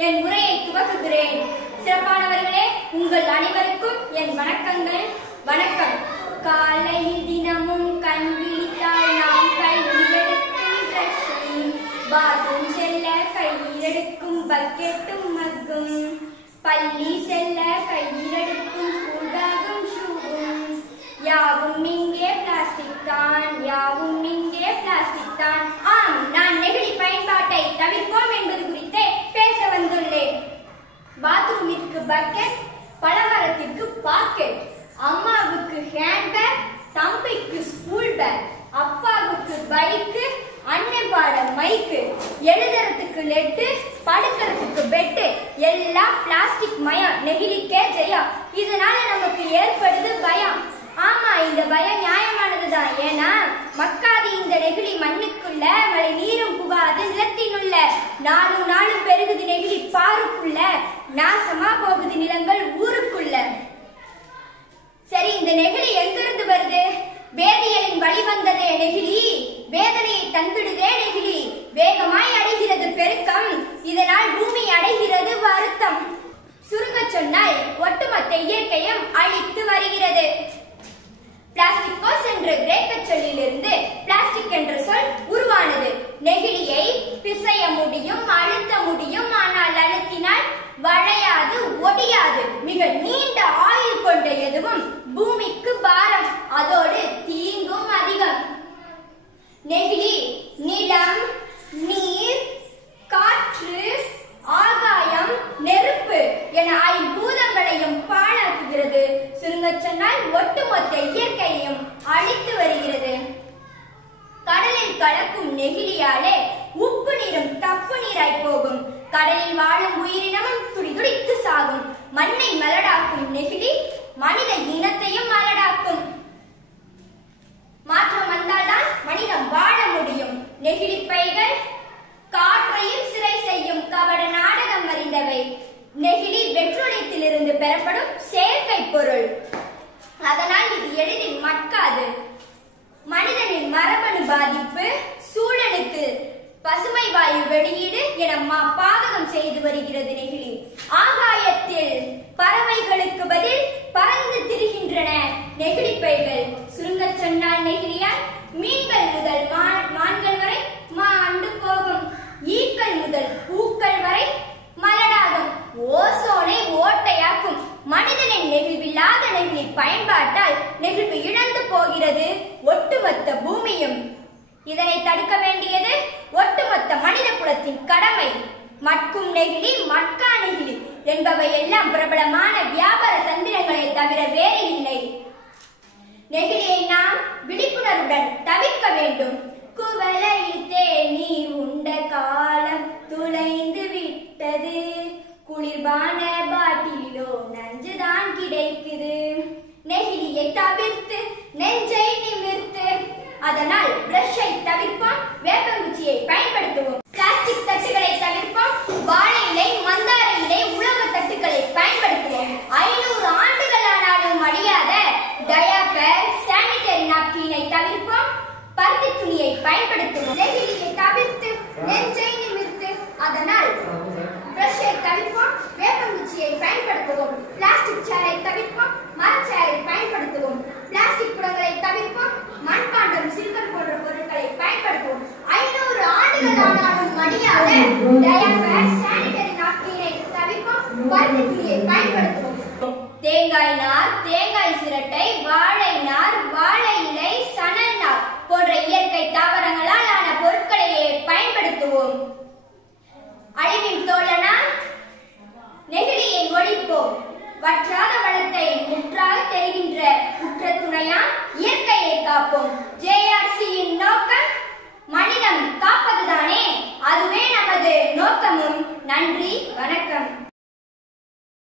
என் உரையை துவக்குகிறேன். சிறப்பானவர்களே, உங்கள் அனைவருக்கும் என் வணக்கங்கள். வணக்கம். காலையில் தினமும் கண் விழித்தால் நாம் கையில் எடுக்கும் பிரஷும், பாத்ரூம் செல்ல கையில் எடுக்கும் பக்கெட்டும் மக்கும், பள்ளி செல்ல கையில் எடுக்கும் ஸ்கூல் பேக்கும் ஷூவும், யாவும் இங்கே பிளாஸ்டிக் தான், யாவும் இங்கே பிளாஸ்டிக் தான். ஆம், நான் நெகிழி பயன்பாட்டை தவிர்ப்போம் என்பது குறித்தே பேச வந்துள்ளேன். பாத்ரூமிற்கு பக்கெட், பலகாரத்திற்கு பாக்கெட், அம்மாவுக்கு ஹேண்ட்பேக், தம்பிக்கு ஸ்கூல் பேக், அப்பாவுக்கு பைக்கு, அண்ணன் பாட மைக்கு, எழுதுறதுக்கு லெட்டு, படுக்கிறதுக்கு பெட்டு, எல்லாம் பிளாஸ்டிக் மயம். நெகிழிக்கே ஜெயா. இதனால நமக்கு ஏற்படுது பயம். ஆமா, இந்த பயம் நியாயமானதுதான். ஏன்னா மக்காதி இந்த நெகிழி மண்ணுக்குள்ள, மழை நீரும் புகாது நிலத்தினுள்ள, நாளும் பெருகுது நெகிழி பாருக்குள்ள, நாசமா போகுது நிலங்கள் ஊருக்குள்ள. சரி, இந்த நெகிழி எங்கிருந்து வருது? வேதியியலின் வழி வந்ததே நெகிழி, வேதனையை தந்துடுதே நெகிழி, வேகமாய் அடைகிறது பெருக்கம், இதனால் பூமி அடைகிறது வருத்தம். சுருங்க சொன்னால் ஒட்டுமொத்த இயற்கையும் அழித்து வருகிறது. பிளாஸ்டிகோஸ் என்ற கிரேக்க சொல்லிலிருந்து பிளாஸ்டிக் என்ற சொல் உருவானது. நெகிழியை பிசைய முடியும், அழுத்த முடியும், ஆனால் அழுத்தினால் வளையாது, ஒடியாது. மிக நீண்ட ஆயுள் கொண்ட எதுவும் பூமிக்கு பாரம், அதோடு தீங்கும் அதிகம். நெகிழி நிலம், நீர், காற்று, ஆகாயம், நெருப்பு என ஐம்பூதங்களையும் பாழாக்குகிறது. சுருங்க சொன்னால் ஒட்டுமொத்த இயற்கையையும் அழித்து வருகிறது. கடலில் கலக்கும் நெகிழியாலே உப்பு நீரும் தப்பு நீராய் போகும். கடலில் வாழும் உயிரினமும் துடிதுடித்து சாகும். மண்ணை மலடாக்கும் நெகிழி மனித இனத்தையும் மலடாக்கும். மாற்றம் வந்தால்தான் மனிதம் வாழ முடியும். நெகிழி பைகள் காற்றையும் சிறை செய்யும் கபட நாடகம் அறிந்தவை. நெகிழி பெட்ரோலியத்திலிருந்து பெறப்படும் செயற்கை பொருள், அதனால் இது எளிதில் மட்காது. மனிதனின் மரபணு பாதிப்பு, சூழலுக்கு பசுமை வாயு வெளியீடு என பாதகம் செய்து வருகிறது நெகிழி. ஆகாயத்தில் பறவைகளுக்கு பதில் பறந்து திரிகின்றன நெகிழி பைகள். சுருங்க சொன்னால் நெகிழியால் மீன்கள் முதல் மான்கள் வரை மாண்டு போகும். ஈக்கள் முதல் பூக்கள் வரை மலடாகும். ஓசோனை ஓட்டையாக்கும். மனிதனின் நெகிழ்வில்லாத நெகிழி பயன்பாட்டால் நெகிழ்வு இழந்து போகிறது ஒட்டுமொத்த பூமியும். இதனை தடுக்க வேண்டியது ஒட்டுமொத்த மனித குலத்தின் கடமை. மட்கும் நெகிழி, மட்கா நெகிழி என்பவை எல்லாம் பிரபலமான வியாபார தந்திரங்களை தவிர வேறு இல்லை. நெகிழியை நாம் விழிப்புணர்வுடன் தவிர்க்க வேண்டும். குவளையில் தேநீர் உண்ட காலம் துளைந்து விட்டது, குளிர்பான பாட்டிலோ நஞ்சுதான் கிடைக்குது. நெகிழியை தவிர்த்து நெஞ்சை நிமிர்த்து, அதனால் பிரஷை தவிர்ப்போம், வேப்பங்குச்சியை பயன்படுத்துவோம். பிளாஸ்டிக் தட்டுகளை தவிர்ப்போம், வாழை இலை, மந்தார இலை, உலக தட்டுக்களை பயன்படுத்துவோம். 500 ஆண்டுகள் ஆனாலும் அழியாத டயாப்பர், சானிட்டரி நாப்கினை தவிர்ப்போம், பருத்தி துணியை பயன்படுத்துவோம். நெகிழியை தவிர்த்து நெஞ்சை நிமிர்த்து, அதனால் பிரஷை தவிர்ப்போம், வேப்பங்குச்சியை பயன்படுத்துவோம். பிளாஸ்டிக் சேரை தவிர்ப்போம், மரச்சேரை பயன்படுத்துவோம். பிளாஸ்டிக் குடங்களை தவிர்ப்போம், மண்பாண்டம், சில்வர் போன்ற பொருட்களை பயன்படுத்துவோம். 500 ஆண்டுகள் ஆனாலும் அழியாத டயாப்பர், சானிட்டரி நாப்கினை தவிர்ப்போம், பருத்தி துணியை பயன்படுத்துவோம். தேங்காய் நார், தேங்காய் சிரட்டை, வாழை நார், வாழை இலை, சணல் நார் போன்ற இயற்கை தாவரங்களால் ஆன பொருட்களையே பயன்படுத்துவோம். அழிவின் தோழனா நெகிழியை ஒழிப்போம். வற்றாத வளத்தை முற்றாக தெரிகின்ற குற்ற துணையா இயற்கையை காப்போம். JRCயின் நோக்கம் மனிதம் காப்பதுதானே, அதுவே நமது நோக்கமும். நன்றி, வணக்கம்.